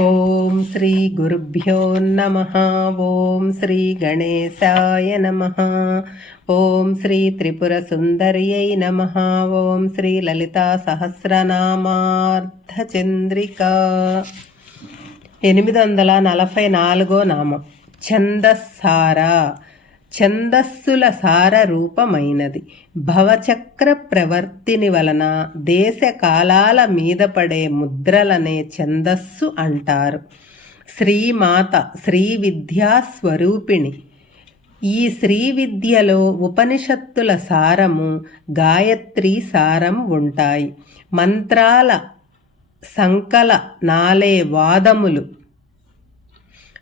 ఓం శ్రీ గురుభ్యో నమ. ఓం శ్రీ గణేశాయ నమ. ఓం శ్రీ త్రిపుర సుందర్యై నమ. ఓం శ్రీ లలితా సహస్రనామార్ధచంద్రిక ఎనిమిది వందల నలభై నాలుగో నామం. ఛందస్సారా. ఛందస్సుల సార రూపమైనది భవచక్ర ప్రవర్తిని వలన దేశ కాలాల మీద పడే ముద్రలనే ఛందస్సు అంటారు. శ్రీమాత శ్రీ విద్యా స్వరూపిణి ఈ శ్రీ విద్యలో ఉపనిషత్తుల సారము గాయత్రి సారం ఉంటాయి. మంత్రాల సంకల నాలే వాదములు.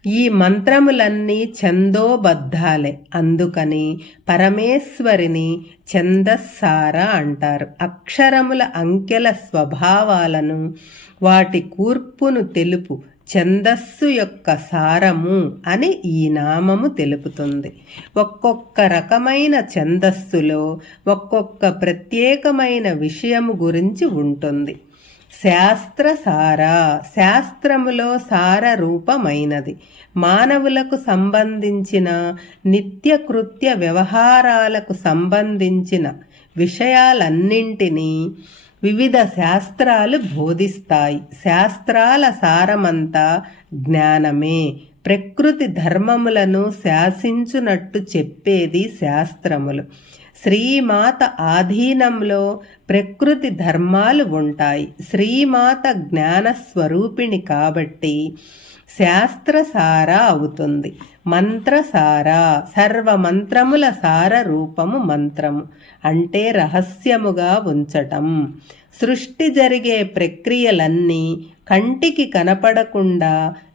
ఈ మంత్రములన్నీ ఛందోబద్ధాలే. అందుకని పరమేశ్వరిని ఛందస్సార అంటారు. అక్షరముల అంకెల స్వభావాలను వాటి కూర్పును తెలుపు ఛందస్సు యొక్క సారము అని ఈ నామము తెలుపుతుంది. ఒక్కొక్క రకమైన ఛందస్సులో ఒక్కొక్క ప్రత్యేకమైన విషయము గురించి ఉంటుంది. శాస్త్ర సార శాస్త్రములో సార రూపమైనది మానవులకు సంబంధించిన నిత్యకృత్య వ్యవహారాలకు సంబంధించిన విషయాలన్నింటినీ వివిధ శాస్త్రాలు బోధిస్తాయి. శాస్త్రాల సారమంతా జ్ఞానమే. ప్రకృతి ధర్మములను శాసించునట్టు చెప్పేది శాస్త్రములు. శ్రీమాత ఆధీనంలో ప్రకృతి ధర్మాలు ఉంటాయి. శ్రీమాత జ్ఞాన స్వరూపిణి కాబట్టి శాస్త్రసార అవుతుంది. మంత్రసార సర్వమంత్రముల సార రూపము మంత్రము అంటే రహస్యముగా ఉంచటం. సృష్టి జరిగే ప్రక్రియలన్నీ కంటికి కనపడకుండా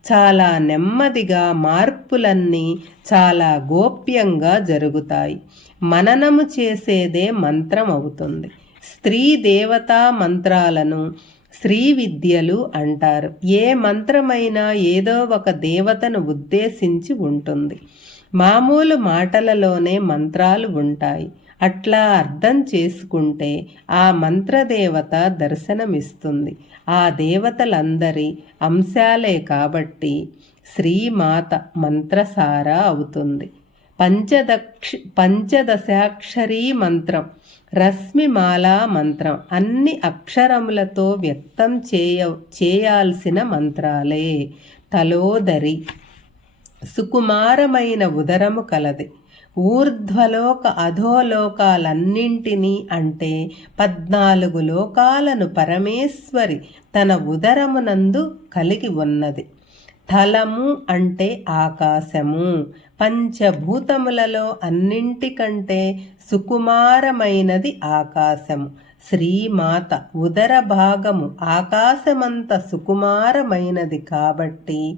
చాలా నెమ్మదిగా మార్పులన్నీ చాలా గోప్యంగా జరుగుతాయి. మననము చేసేదే మంత్రం అవుతుంది స్త్రీ దేవతా మంత్రాలను స్త్రీ విద్యలు అంటారు. ఏ మంత్రమైనా ఏదో ఒక దేవతను ఉద్దేశించి ఉంటుంది. మామూలు మాటలలోనే మంత్రాలు ఉంటాయి. అట్లా అర్థం చేసుకుంటే ఆ మంత్రదేవత దర్శనమిస్తుంది. ఆ దేవతలందరి అంశాలే కాబట్టి శ్రీమాత మంత్రసార అవుతుంది. పంచదక్ష పంచదశాక్షరీ మంత్రం రశ్మిమాలా మంత్రం అన్ని అక్షరములతో వ్యక్తం చేయ చేయాల్సిన మంత్రాలే. తలోదరి సుకుమారమైన ఉదరము కలది. ఊర్ధ్వలోక అధోలోకాలన్నింటినీ అంటే పద్నాలుగు లోకాలను పరమేశ్వరి తన ఉదరమునందు కలిగి ఉన్నది. స్థలము అంటే ఆకాశము. పంచభూతములలో అన్నింటికంటే సుకుమారమైనది ఆకాశము. శ్రీమాత ఉదర భాగము ఆకాశమంత సుకుమారమైనది కాబట్టి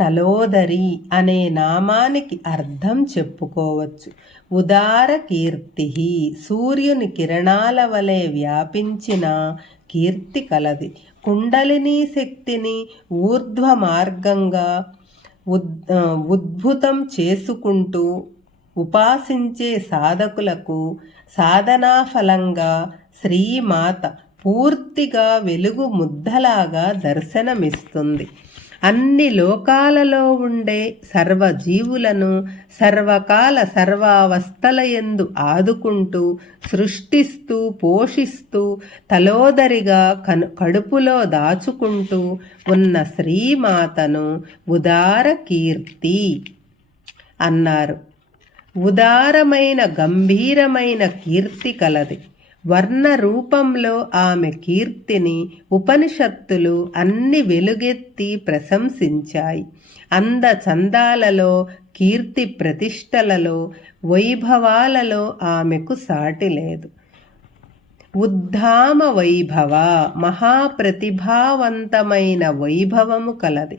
తలోదరి అనే నామానికి అర్థం చెప్పుకోవచ్చు. ఉదార కీర్తి సూర్యుని కిరణాల వలె వ్యాపించిన కీర్తి కలది. కుండలిని శక్తిని ఊర్ధ్వ మార్గంగా ఉద్ ఉద్భుతం చేసుకుంటూ ఉపాసించే సాధకులకు సాధనాఫలంగా శ్రీమాత పూర్తిగా వెలుగు ముద్దలాగా దర్శనమిస్తుంది. అన్ని లోకాలలో ఉండే సర్వజీవులను సర్వకాల సర్వావస్థల ఎందు ఆదుకుంటూ సృష్టిస్తూ పోషిస్తూ తలోదరిగా కను కడుపులో దాచుకుంటూ ఉన్న శ్రీమాతను ఉదార కీర్తి అన్నారు. ఉదారమైన గంభీరమైన కీర్తి కలది. వర్ణ రూపంలో ఆమె కీర్తిని ఉపనిషత్తులు అన్ని వెలుగెత్తి ప్రశంసించాయి. అందచందాలలో కీర్తి ప్రతిష్టలలో వైభవాలలో ఆమెకు సాటి లేదు. ఉద్ధామ వైభవ మహాప్రతిభావంతమైన వైభవము కలది.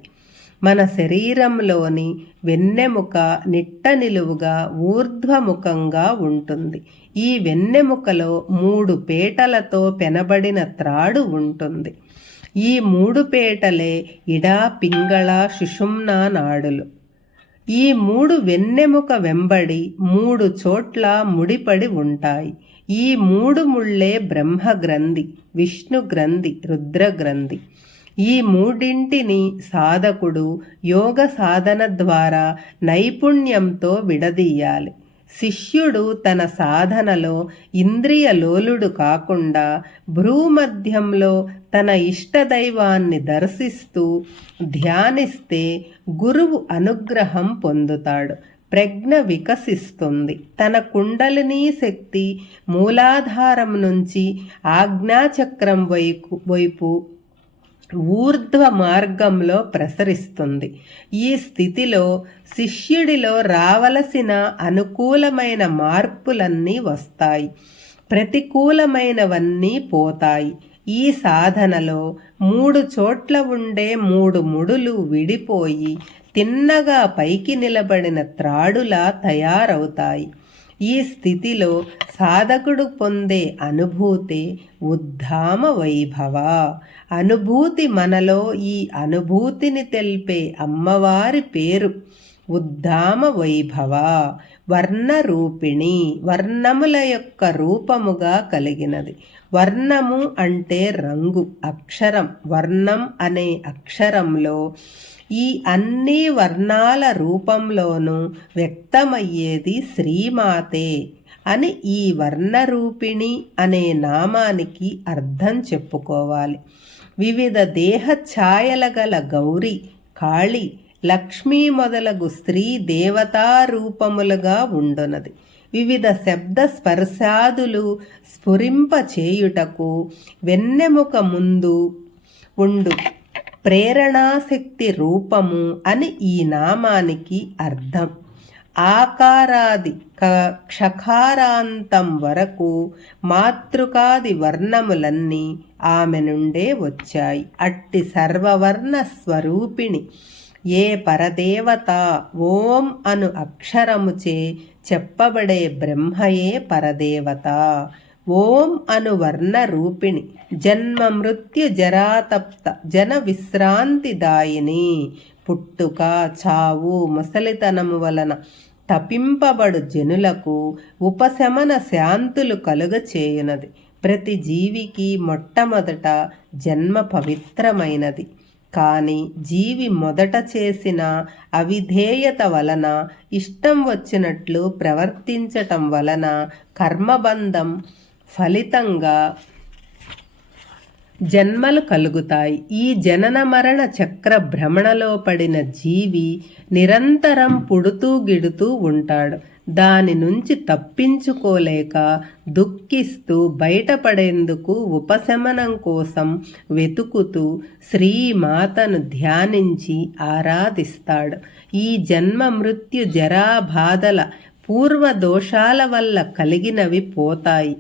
మన శరీరంలోని వెన్నెముక నిట్ట నిలువుగా ఊర్ధ్వముఖంగా ఉంటుంది. ఈ వెన్నెముకలో మూడు పేటలతో పెనబడిన త్రాడు ఉంటుంది. ఈ మూడు పేటలే ఇడా పింగళ సుషుమ్న నాడులు. ఈ మూడు వెన్నెముక వెంబడి మూడు చోట్ల ముడిపడి ఉంటాయి. ఈ మూడు ముళ్ళే బ్రహ్మ గ్రంథి విష్ణు గ్రంథి రుద్ర ఈ మూడింటిని సాధకుడు యోగ సాధన ద్వారా నైపుణ్యంతో విడదీయాలి. శిష్యుడు తన సాధనలో ఇంద్రియ లోలుడు కాకుండా భ్రూమధ్యంలో తన ఇష్టదైవాన్ని దర్శిస్తూ ధ్యానిస్తే గురువు అనుగ్రహం పొందుతాడు. ప్రజ్ఞ వికసిస్తుంది. తన కుండలినీ శక్తి మూలాధారం నుంచి ఆజ్ఞాచక్రం వైపు వైపు ఊర్ధ్వ మార్గంలో ప్రసరిస్తుంది. ఈ స్థితిలో శిష్యుడిలో రావలసిన అనుకూలమైన మార్పులన్నీ వస్తాయి. ప్రతికూలమైనవన్నీ పోతాయి. ఈ సాధనలో మూడు చోట్ల ఉండే మూడు ముడులు విడిపోయి తిన్నగా పైకి నిలబడిన త్రాడులా తయారవుతాయి. ఈ స్థితిలో సాధకుడు పొందే అనుభూతి ఉద్ధామ వైభవ. అనుభూతి మనలో ఈ అనుభూతిని తెలిపే అమ్మవారి పేరు ఉద్ధామ వైభవ. వర్ణరూపిణి వర్ణముల యొక్క రూపముగా కలిగినది. వర్ణము అంటే రంగు అక్షరం. వర్ణం అనే అక్షరంలో ఈ అన్ని వర్ణాల రూపంలోనూ వ్యక్తమయ్యేది శ్రీమాతే అని ఈ వర్ణరూపిణి అనే నామానికి అర్థం చెప్పుకోవాలి. వివిధ దేహ ఛాయల గల గౌరి కాళి లక్ష్మీ మొదలగు స్త్రీ దేవతా రూపములుగా ఉండునది. వివిధ శబ్ద స్పర్శాదులు స్ఫురింప చేయుటకు వెన్నెముక ముందు ఉండు. ప్రేరణాశక్తి రూపము అని ఈ నామానికి అర్థం. ఆకారాది క్షకారాంతం వరకు మాతృకాది వర్ణములన్నీ ఆమె నుండే వచ్చాయి. అట్టి సర్వవర్ణ స్వరూపిణి ఏ పరదేవత ఓం అను అక్షరముచే చెప్పబడే బ్రహ్మయే పరదేవత. ఓం అను వర్ణ రూపిణి జన్మ మృత్యు జరాతప్త జన విశ్రాంతిదాయిని పుట్టుక చావు ముసలితనము వలన తపింపబడు జనులకు ఉపశమన శాంతులు కలుగచేయునది. ప్రతి జీవికి మొట్టమొదట జన్మ పవిత్రమైనది. కానీ జీవి మొదట చేసిన అవిధేయత వలన ఇష్టం వచ్చినట్లు ప్రవర్తించటం వలన కర్మబంధం ఫలితంగా జన్మలు కలుగుతాయి. ఈ జనన మరణ చక్ర భ్రమణలో పడిన జీవి నిరంతరం పుడుతూ గిడుతూ ఉంటాడు. దాని నుంచి తప్పించుకోలేక దుఃఖిస్తూ బయటపడేందుకు ఉపశమనం కోసం వెతుకుతూ శ్రీమాతను ధ్యానించి ఆరాధిస్తాడు. ఈ జన్మ మృత్యు జరాబాధల పూర్వ దోషాల వల్ల కలిగినవి పోతాయి.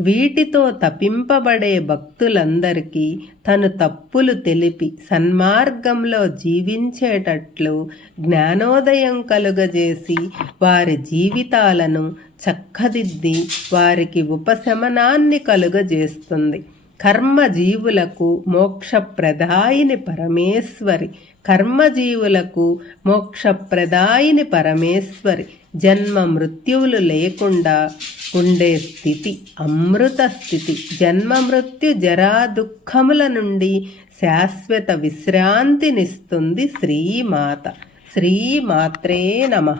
వీటితో తపింపబడే భక్తులందరికీ తను తప్పులు తెలిపి సన్మార్గంలో జీవించేటట్లు జ్ఞానోదయం కలుగజేసి వారి జీవితాలను చక్కదిద్ది వారికి ఉపశమనాన్ని కలుగజేస్తుంది. కర్మజీవులకు మోక్షప్రదాయిని పరమేశ్వరి. కర్మజీవులకు మోక్షప్రదాయిని పరమేశ్వరి. జన్మ మృత్యువులు లేకుండా ఉండే స్థితి అమృత స్థితి. జన్మ మృత్యు జరా దుఃఖముల నుండి శాశ్వత విశ్రాంతినిస్తుంది శ్రీమాత. శ్రీమాత్రే నమ.